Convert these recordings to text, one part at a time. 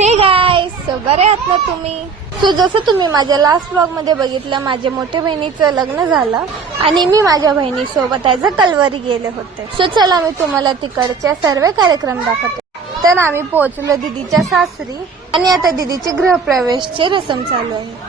Hey guys, so बरे आहात ना तुम्ही? सो जसं तुम्ही माझ्या लास्ट व्लॉग मध्ये बघितलं, माझ्या मोठ्या बहिणीचं लग्न झालं आणि मी माझ्या बहिणीसोबत ॲज अ कलवरी गेले होते. सो चला मी तुम्हाला तिकडच्या सर्व कार्यक्रम दाखवते. तर आम्ही पोहोचलो दीदीच्या सासरी आणि आता दीदीचे गृहप्रवेशचे रसम चालू आहे.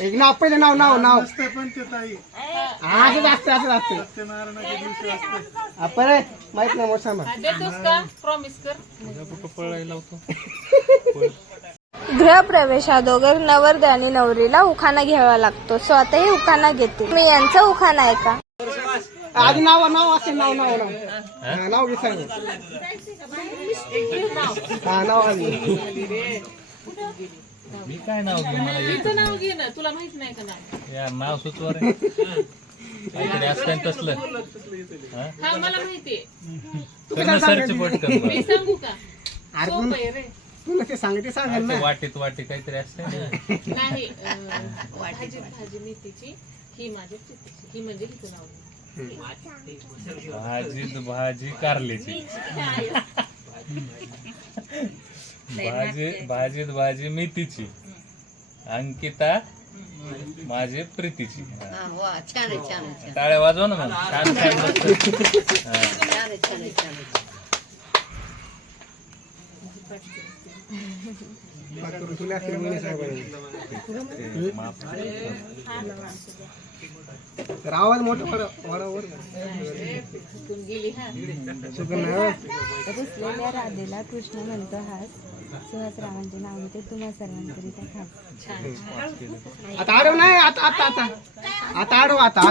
एक नाव पहिले नाव नाव नाव पण ते ताई असंच असतं असंच असतं सत्यनारायणाच्या दिवशी असते. आपण माहित नाही मोठा गृहप्रवेशादोगर नवरदे आणि नवरीला उखाणा घ्यावा लागतो. सो आता हे उखाणा घेते मी. यांचा उखाणा आहे का? आधी नाव नाव असे नाव नाव नाव नाव बी सांग. हा नाव आधी मी काय नाव घेऊ? मला तिचं नाव घे ना, तुला माहित नाही का नाव? या नाव सुचवा रे. काहीतरी असतं तसलं. हा मला माहितीये. करणं सर्च पटकन मी बरं. सांगू का? अरे सोपं आहे रे. तुला ते सांग ते सांगेल ना. ते वाटीत काहीतरी असतं ना. नाही भाजी मेथीची, ही माझ्या चितीची, ही म्हणजे हिचं नाव. भाजी कारल्याची. भाजी मेथीची. अंकिता माझी प्रीतीची. टाळ्या वाजवा ना मला. छान छान मस्त. तुला असेल म्हणे साहेब. तर आवाज मोठा वाढावर गेली हा. रुसलेल्या राधेला कृष्ण म्हणतो हास, सुहास रावांचे नाव घेते तुम्हा सर्वांकरिता खास. आता आडव नाही. आता आता आता आता आडव आता.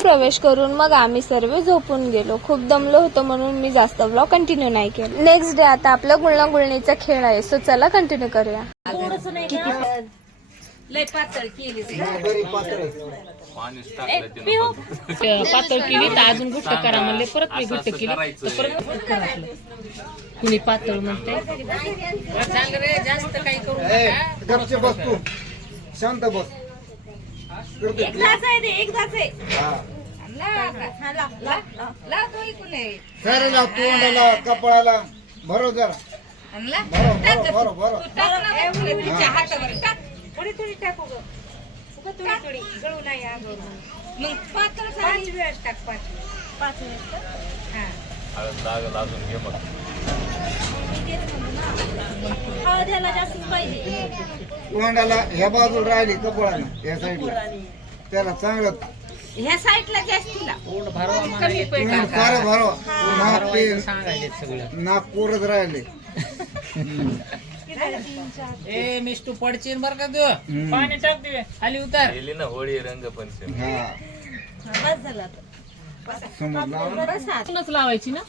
प्रवेश करून मग आम्ही सर्व झोपून गेलो. खूप दमलो होतो म्हणून मी जास्त व्लॉग कंटिन्यू नाही केलं. नेक्स्ट डे आता आपला गुळणा-गुळणीचा खेळ आहे. सो चला कंटिन्यू करूया. लय पातळ केली पाणीच टाकलं तिनं. पातळ केली तर अजून घट्ट करा म्हणले, परत मी घट्ट केली तर परत करायचं. कुणी पातळ म्हणते. चांगलं रे, जास्त काही करू नका. गपचे बस तू, शांत बस. खरं लाव तोंडाला कपाळाला भरो जरा. भरो भरो भरो. हळद लागल अजून घे बघ. तोंडाला ह्या बाजूला राहिली कपाळाला, या साईडला त्याला चांगलं ह्या साईडला जास्तीला कमी सारं भरो. नाक कोरत राहिले. ए मिस्टू पडचीन बर का तू. पाणी टाक दे खाली उतार. गेली ना होळी रंगपंचमी. हा समजलं. लावायची ना.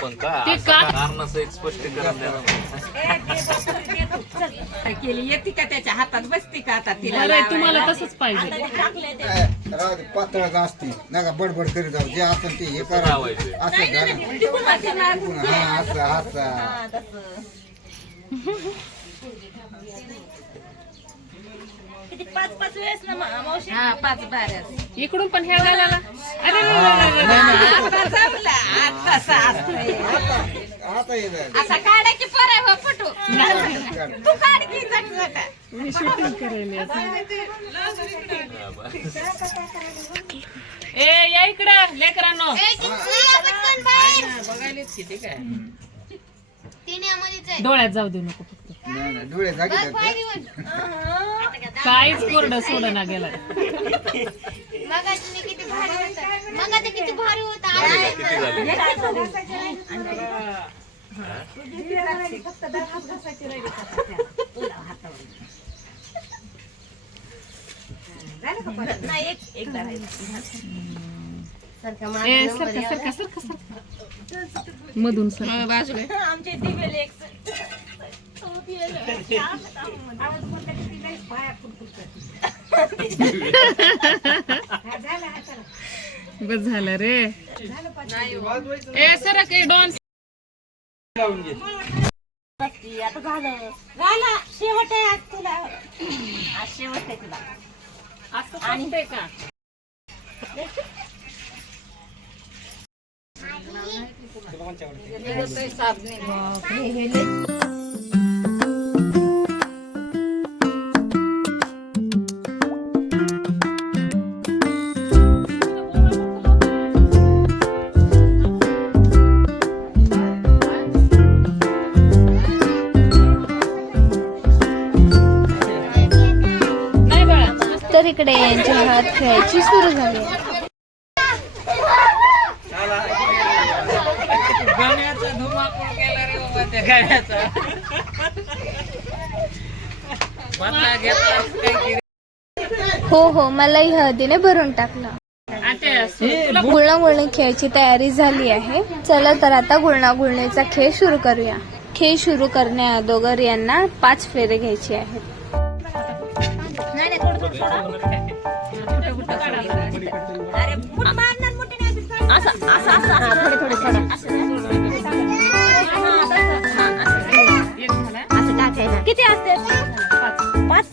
पण का कारणाचं स्पष्टीकरण द्या ना. केली येते का त्याच्या हातात, बसती का आता तिला? तुम्हाला तसंच पाहिजे. राहू दे, पातळच असते नका बडबड करीत जाऊ. जे असेल ते हे करा. लावायचे. असं झालं. हा असं असं. हा 5 बाऱ्या इकडून पण ह्या घालायला. अरे आता हे झालं. असा काढायची पर फोटो. तू काढ की जटा. मी शूटिंग करेल. ए या इकडं लेकरांनो. बघायलाच किती काय. डोळ्यात जाऊ देऊ नको फक्त. नाही नाही, डोळे जागे काहीच कोरडं सोड ना गेला. किती भारी होता. सरका सरका सरका सरका. मधून सर बस झालं रे. ए सर काही डॉन शेवट आहे आज तुला, आज शेवट आहे तुला. आणि ते का तर इकडे यांच्या हात खेळायची सुरू झाली आहे. गाण्याचा धुमाकूळ केला रे बाबा त्या गाण्याचा. बदला घेतलाच काही की. हो मलाही हळदीने भरून टाकलं. गुळणा खेळायची तयारी झाली आहे. चला तर आता गुळणा खेळ सुरू करूया. खेळ सुरू करण्या अगोदर यांना 5 फेरे घ्यायचे आहेत. किती असते? 5.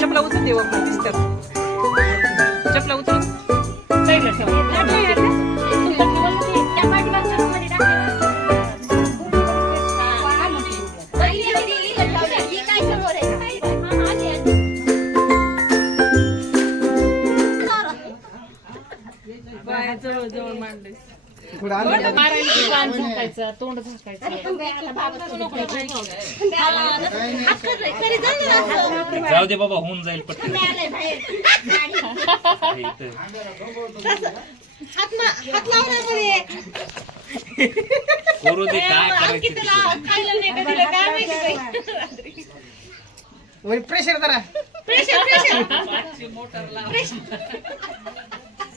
चपला उचल देऊ दिसतात. चपला उचल साईडला ठेवा. जवळ जवळ मांडले. कान झाकायचं, तोंड झाकायचं. जाऊ दे बाबा, होऊन जाईल पटकन. करू दे, काय करायचं प्रेशर जरा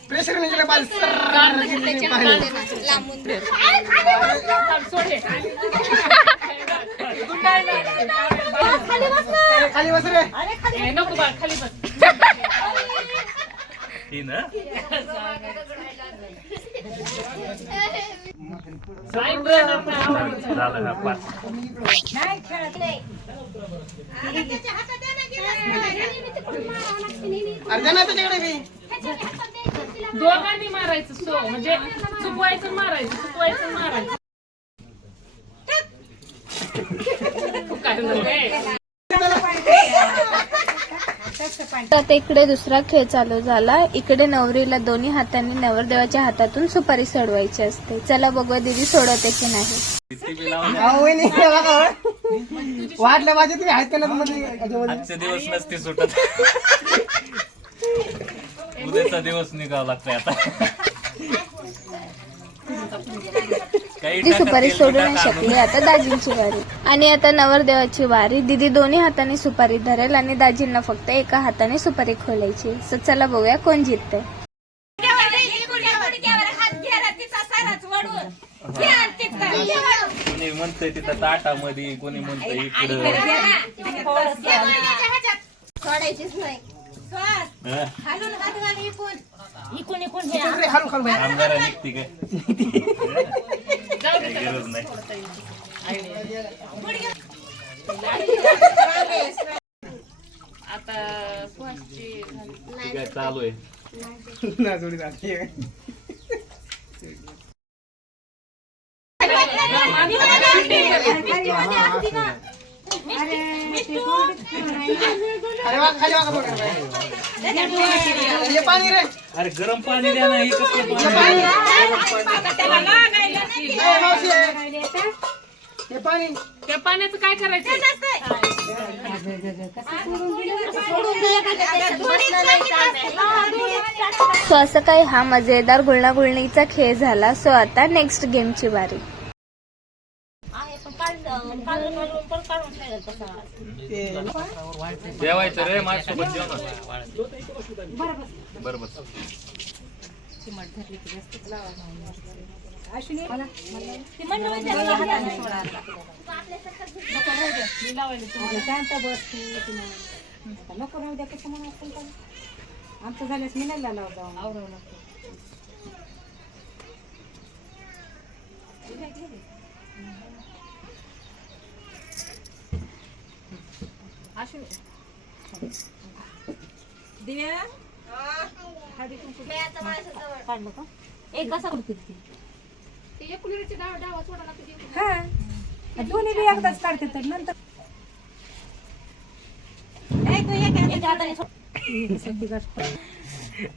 प्रेशर निघाले पाहिजे. खाली बस रे. नको बा, खाली बस. ती ना झालं हा 5. अर्ध्या ना त्याच्याकडे मी दोघांनी मारायचं. सो म्हणजे चुकवायचं मारायचं, चुकवायचं मारायचं. आता इकडे दुसरा खेळ चालू झाला. इकडे नवरीला दोन्ही हातांनी नवरदेवाच्या हातातून सुपारी सोडवायची असते. चला बघूया दीदी सोडवते की नाही. वाटलं पाहिजे तुम्ही आहेत का ना. आजचे दिवस नसते सुटत, उद्याचा दिवस निघावा लागतोय आता. ती सुपारी सोडू नाही शकली. आता दाजींची वारी. आणि आता नवरदेवाची वारी. दीदी दोन्ही हाताने सुपारी धरेल आणि दाजींना फक्त एका हाताने सुपारी खोलायची. सो चला बघूया कोण जिंकते. कोणी म्हणतंय तिथं ताटामध्ये, कोणी म्हणतंय इकडं. सोडायचीच नाही. हालून हात घाल इकून. इकून इकून हे आमदारा निघते काय, काही गरज नाही. आता सुहासची काय चालू आहे. ना जोडी जाते. अरे गरम पाणी द्या ना, हे कसलं पाणी? त्या पाण्याचं काय करायचं? सो असं काही हा मजेदार गुळणागुळणीचा खेळ झाला. सो आता नेक्स्ट गेमची बारी. जेवायचं रे माझ्यासोबत जेवण. बरोबर. आमचं झाल्यास मी नाही लावतो आवरावं लागतं. एक कसा दोन्ही बी एकदाच काढते तर नंतर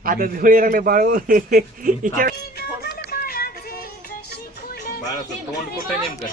आता धुळे लागले बाळू. बाळाचं तोंड कुठे नेमकं?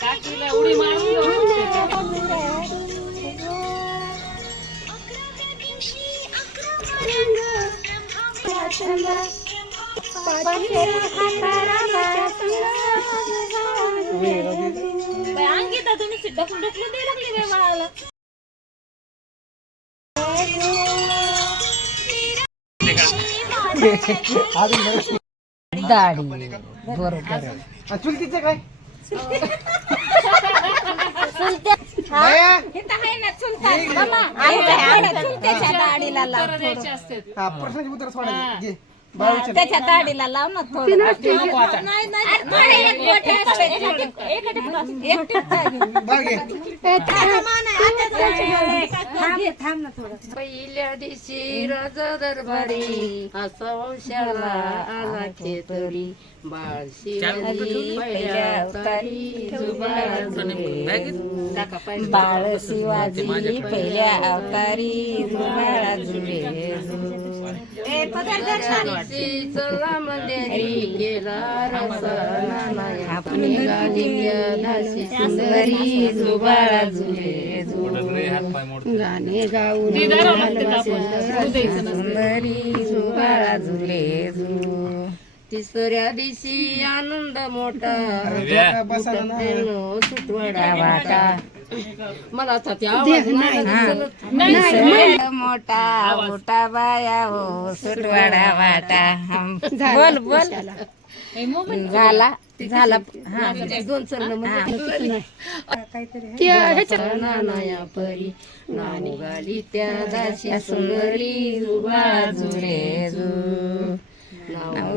काकीला उडी मारून अंकिता तुम्ही सिद्धा ढकलून द्यायला लागली बाई बाळाला. दाढी बरोबर. चुलतीचं काय? द्यायचे असते. प्रश्नाची उत्तर सोडायची. त्याच्या दाढीला लाव ना थोडं. पहिल्या दिवशी राजा दरबारी असा वंशाला आला खेतरी बाळ शिवाजी पहिल्या अवतारी बाळ शिवाजी पहिल्या अवतारी जुबाळा जुळे दासी चला मंदिरी गेला रसना दासी सुंदरी जुबाळा झुले गाणे गाऊन सुंदरी जुबाळा झुले तिसऱ्या दिवशी आनंद मोठा सुटवडा वाटा मला आता ते आवाज नाही मोठा मोठा बाया हो सुटवाडा वाटा बोल बोल झाला झाला हा दोन चरण नानाया परी नानी गाली त्या दाशी सुंदरी जुबाळा झुले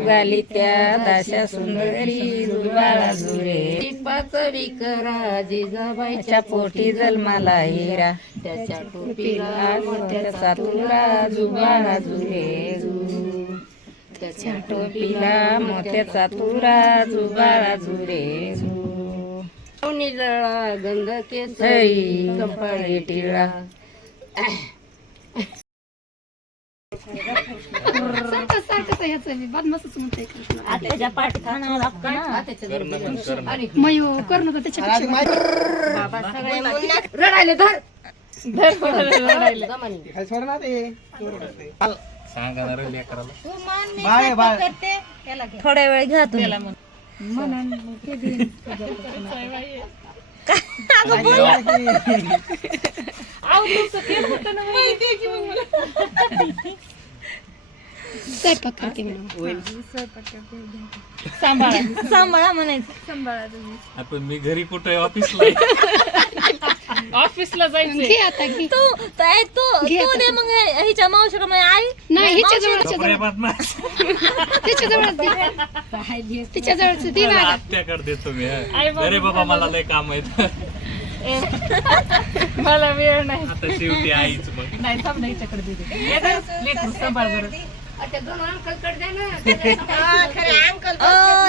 गाली त्या दाशा सुंदरी जुबाळा झुले पाचवी करा जिजाबाईच्या पोटी जन्माला हिरा त्याच्या टोपीला मोठ्याचा तुरा जुबाळा झुले त्याच्या टोपीला मोठ्याचा तुरा जुबाळा झुले निळा गंध केसरी कपाळी टिळा रडायले धर सांगा ना रे लेकराला. थोड्या वेळ घ्या तुम्ही. सांभाळा म्हणायचं. सांभाळा तुम्ही. आपण मी घरी कुठे ऑफिसला ऑफिसला जायचं तू दे मग हिच्या मावशीला म्हणजे आई नाही हिच्या जवळच्या तिच्या जवळचं दे ना. आत्याकडे देतो मी. अरे बाबा मला लय काम आहेत. मला वेळ नाही. आता शेवटी आईच मग. नाही थांब नाही हिच्याकडे दे. लेकरू सांभाळ बरं.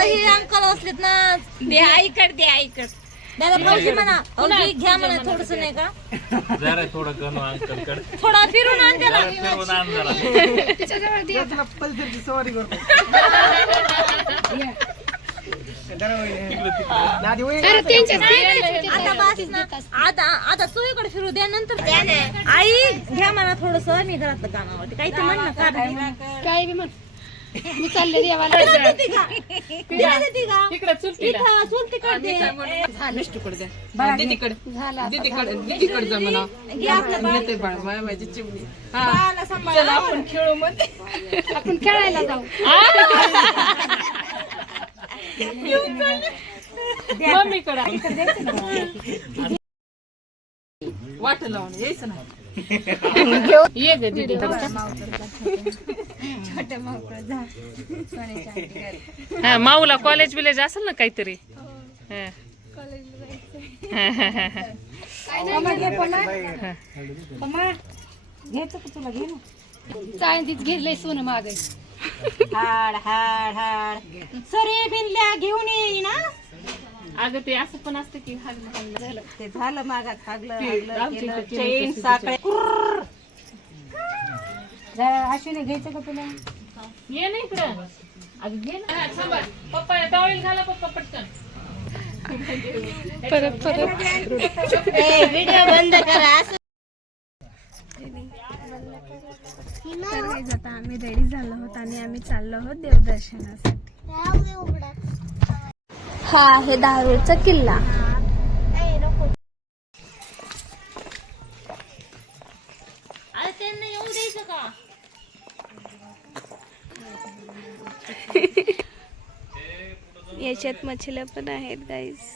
हे अंकल असलेत ना. दे आईकड दे आईकड. दादा भाऊजी म्हणा घ्या म्हणा थोडस नाही का. जरा थोडं गणू अंकलकडे. थोडा फिरून आण त्याला. फिरवून आण जरा. आता बस ना. आता चोहीकडे फिरू द्या नंतर आई घ्या म्हणा थोडस. मी घरातलं कामावरती काही तर म्हण ना. काय बी म्हण. मी चालले देवाला. इकडे चुलतीला. आपण खेळू मध्ये. आपण खेळायला जाऊ. मम्मीकडे वाट लावून यायचं ना. ये ग दीदी. हा माऊला कॉलेज विलेज असेल ना काहीतरी. चांदीच घेतलंय सोनं माग. हाड हाड हाड सरे बिनल्या घेऊन ये ना. अगं ते असं पण असतं की झालं ते झालं मागात हागलं चेन साखळे. अश्विनी घ्यायचं का तुला. ये ना इकडं. अगं घे ना. सांभाळ. पप्पा टॉवेल घाला पप्पा पटकन. परत व्हिडिओ बंद करा. आता आम्ही रेडी झालो आहोत आणि आम्ही चाललो आहोत देवदर्शनासाठी. हा आहे धारूरचा किल्ला. त्यांना येऊ द्यायचं का. याच्यात मच्छीला पण आहेत गाईस.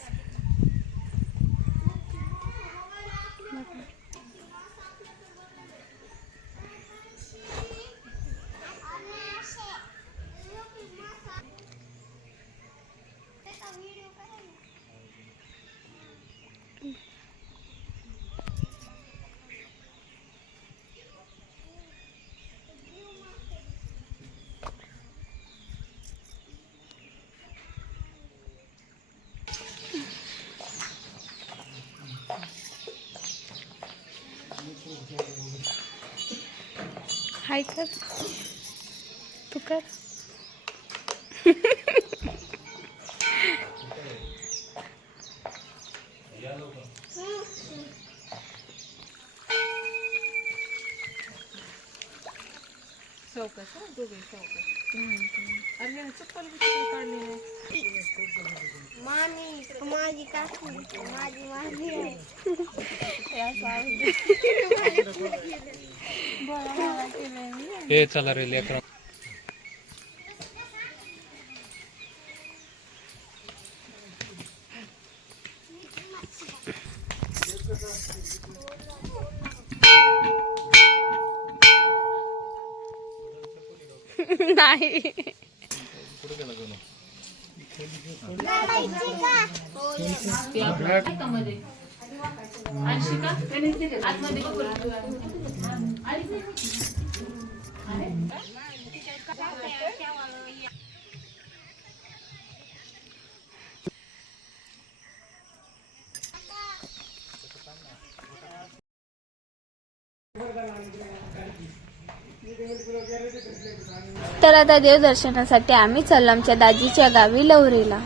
हाय कर तू कर. माझी काकू माझी हे चला रे लेकरं. नाही तर आता देवदर्शनासाठी आम्ही चाललो आमच्या दाजीच्या गावी लवरीला.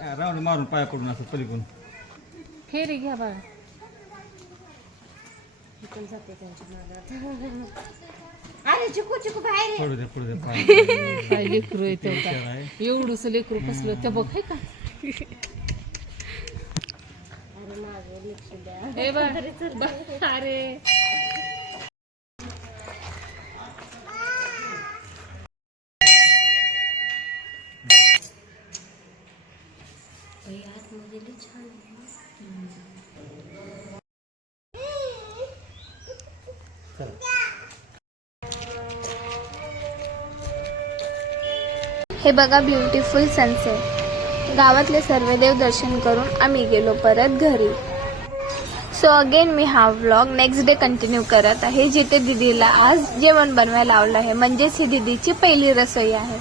रावण मारून पाया पडून असं पलीकडून फेरी घ्या बाळा. अरे चिकू चिकू बाहेर ये. पुढे द्या काय लेकरू येतं का एवढंच लेकरू कसलं ते बघ आहे का. हे बघ अरे हे बघा ब्युटिफुल सनसेट. गावातले सर्व देव दर्शन करून आम्ही गेलो परत घरी. सो अगेन मी हा व्लॉग नेक्स्ट डे कंटिन्यू करत आहे, जिथे दीदीला आज जेवण बनवायला लावलं आहे. म्हणजेच ही दीदीची पहिली रसोई आहे.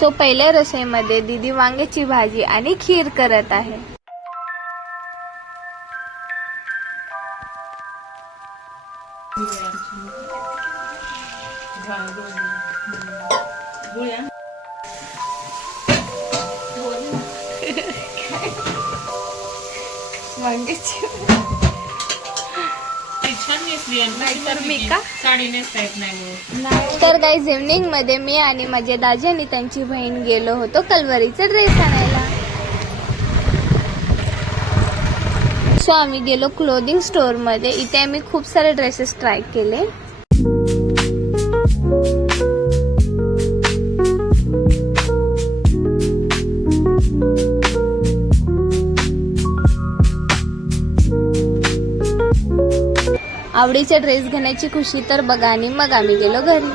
सो पहिल्या रसोईमध्ये दीदी वांग्याची भाजी आणि खीर करत आहे. वांग्याची नाहीतर मी का साडी नेसता येत नाही. तर गाईज इव्हनिंग मध्ये मी आणि माझे दाजी आणि त्यांची बहीण गेलो होतो कलवरीचा ड्रेस आणायला. सो आम्ही गेलो क्लोथिंग स्टोअर मध्ये. इथे आम्ही खूप सारे ड्रेसेस ट्राय केले. आवडीचे ड्रेस घेण्याची खुशी तर बघा. आणि मग आम्ही गेलो घरी.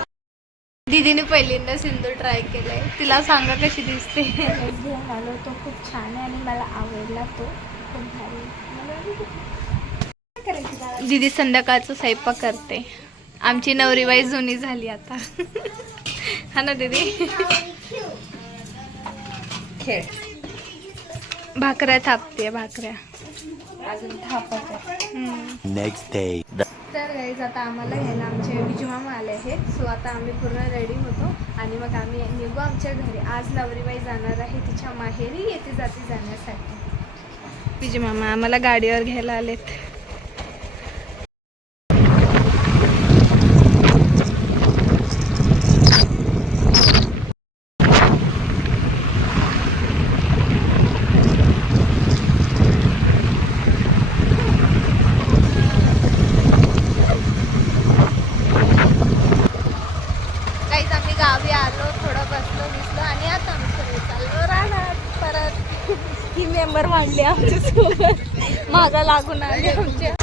दीदीने पहिल्यांदा सिंदूर ट्राय केलाय. तिला सांगा कशी दिसते. घेऊन आलो तो खूप छान आहे आणि मला आवडला तो खूप भारी. दीदी संध्याकाळचा स्वयंपाक करते. आमची नवरीबाई जुनी झाली आता. हा ना दीदी. खेळ भाकऱ्या थापते. भाकऱ्या अजून थापायचं. Next day. तर गाईज आता आम्हाला घ्यायला आमचे विजमामा आले आहेत. सो आता आम्ही पूर्ण रेडी होतो आणि मग आम्ही निघू आमच्या घरी. आज नवरीबाई जाणार आहे तिच्या माहेरी येते जाती जाण्यासाठी. विजमामा आम्हाला गाडीवर घ्यायला आलेत. गावी आलो, थोडं बसलो दिसलो आणि आता आम्ही सगळे चाललो राहणार परत. ही मेंबर वाढली आमच्या सोबत, मागा लागून आले आमच्या.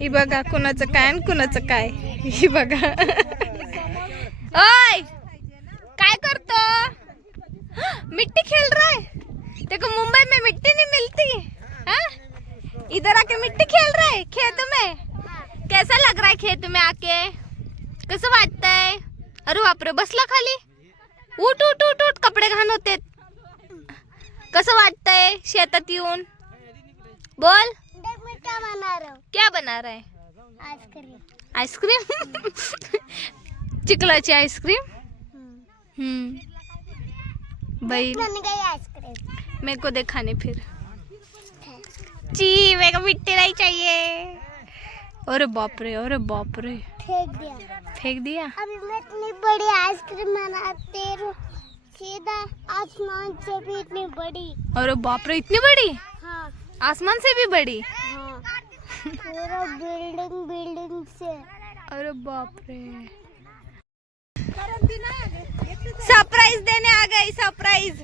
ही बघा कुणाचं काय आणि कुणाचं काय. ही बघा. ओय काय करतो? मिट्टी खेल रहा है? देखो मुंबई में मिट्टी नहीं मिलती हाँ? इधर आके मिट्टी खेल रहा है खेत में. कैसा लग रहा है खेत में आके? कसं वाटतंय? अरे बापरे बसला खाली. उठ उठ उठ उठ, कपडे घाण होते. कसं वाटतंय शेतात येऊन? बोल. क्या बना रहा है? आइसक्रीम. चिकलाची आइसक्रीम. भाई मेरे को दे खाने फिर. ची मेरे को मिट्टी नहीं चाहिए. अरे बाप रे, अरे बाप रे, फेंक दिया. अभी मैं इतनी बड़ी आइसक्रीम बनाते हूँ, सीधा आसमान से भी इतनी बड़ी. अरे बाप रे, इतनी बड़ी? हाँ आसमान से भी बड़ी? हाँ, पूरा बिल्डिंग से. अरे बाप रे. सरप्राइज देने आ गई. सरप्राइज.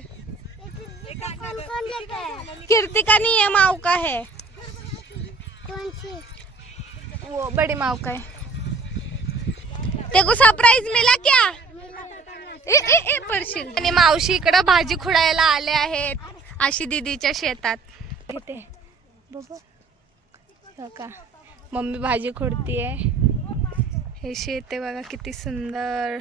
कौन कौन लेता है? कीर्तिका नहीं है, माऊ का है. कौन सी? वो बड़ी माऊ का है. तेको सरप्राइज मिला क्या? पडशील. आणि मावशी इकडं भाजी खुडायला आले आहेत आशी दीदीच्या शेतात. इथे बघू का मम्मी भाजी खुडतीये. हे शेत आहे बघा किती सुंदर.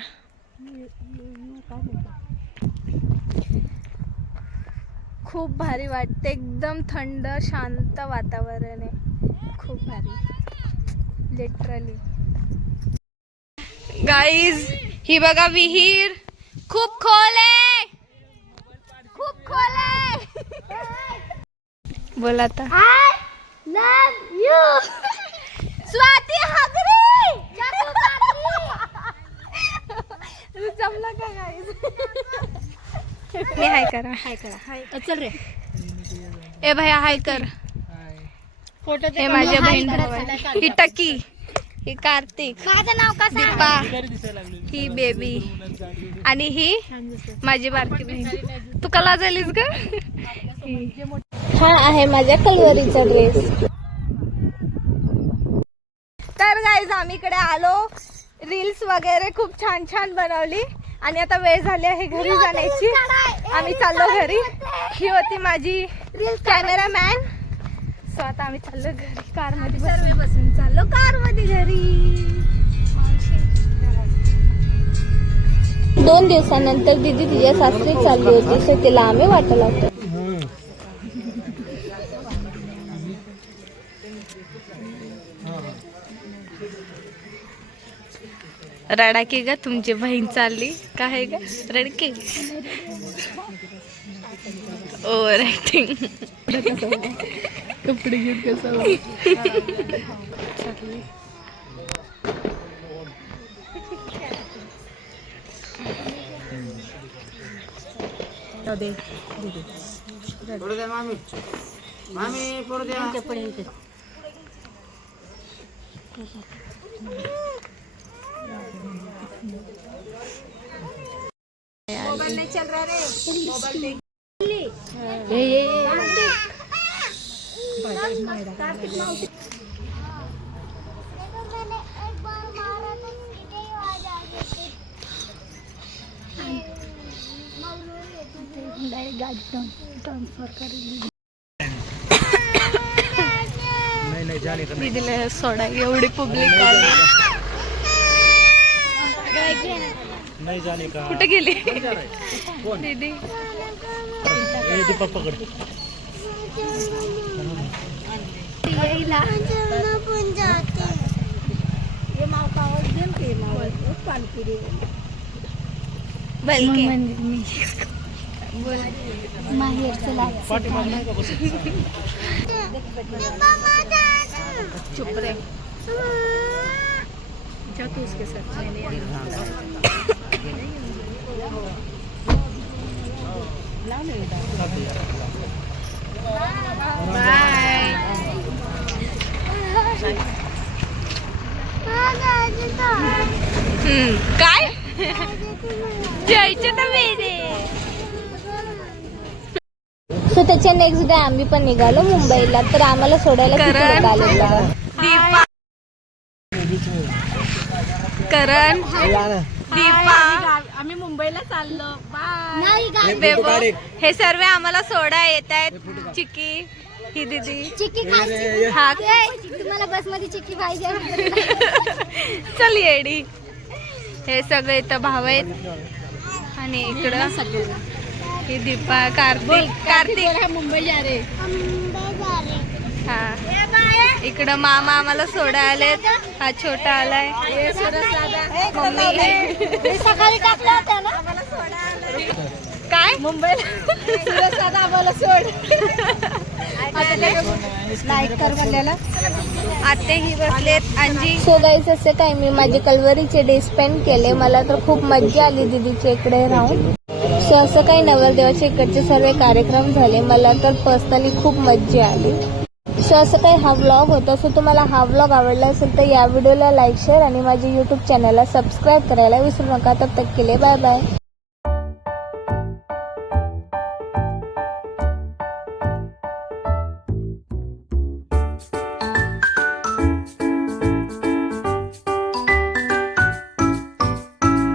खूप भारी वाटते. एकदम थंड शांत वातावरण आहे. खूप भारी लिटरली. गाईज ही बघा विहीर. खूप खोल आहे. खूप खोल आहे. बोला आता. I love you. स्वाती हागरे. जमला का गाईज? मी हाय करा. हाय करा. हाय चल रे. ए भैया हाय कर. हे माझ्या बहीण भाऊ आहे. ही टकी. ही कार्तिक. माझं नाव का दीपा. ही बेबी. आणि ही माझी बारकी बहीण. तू कला झालीस का? हा आहे माझ्या कलवरीचा ड्रेस. तर गाईज आम्ही इकडे आलो. रील्स वगैरे खूप छान छान बनवली आणि आता वेळ झाली आहे घरी जाण्याची. आम्ही चाललो घरी. ही होती माझी कॅमेरामॅन. सो आता आम्ही चाललो घरी. कारमध्ये बसून चाललो कारमध्ये घरी. 2 दिवसानंतर दीदी तिच्या सासरी चालली होती. सो तिला आम्ही वाटा लावतो. रडा की ग तुमची बहीण चालली. काय आहे ग रडके? Over acting. कपडे घेऊन कसं मोबाइल नहीं चल रहा रे. मोबाइल देख. मैंने एक बार मारा तो सीधे ही आ जाते थे. दीदीला सोडा एवढी पब्लिक आली. कुठे गेली दीदी? पण जाते. चुप रे. जा तू उसके साथ. बाय. काय जायचं तर वेळे. सो त्याच्या नेक्स्ट डे आम्ही पण निघालो मुंबईला. तर आम्हाला सोडायला दीपा, करण, दीपा आम्ही मुंबईला चाललो. बाय. हे सर्व आम्हाला सोडा येत आहेत. चिकी ही दीदी. चिक्की खायची. हा तुम्हाला बसमध्ये चिक्की पाहिजे. चल येडी. हे सगळे इथं भाव आहेत. आणि इकडं ही दीपा कार्तिक मुंबई जा रे हा इकडं मामा आम्हाला सोडा आलेत. हा छोटा आलाय. मम्मी सकाळी टाकला होता ना काय मुंबईला आम्हाला सोड लाईक कर म्हणलेला. आते ही बसलेत अंजी. सो गाईस असे काय मी माझे कलवरीचे डे स्पेंड केले. मला तर खूप मज्जा आली दीदीच्या इकडे राहून. सो असं काही नवरदेवाचे इकडचे सर्व कार्यक्रम झाले. मला तर पर्सनली खूप मज्जा आली. सो असं काही हा व्लॉग होता. सो तुम्हाला हा व्लॉग आवडला असेल तर या व्हिडिओला लाईक शेअर आणि माझ्या यूट्यूब चॅनलला सबस्क्राईब करायला विसरू नका. तब तक के लिए बाय बाय.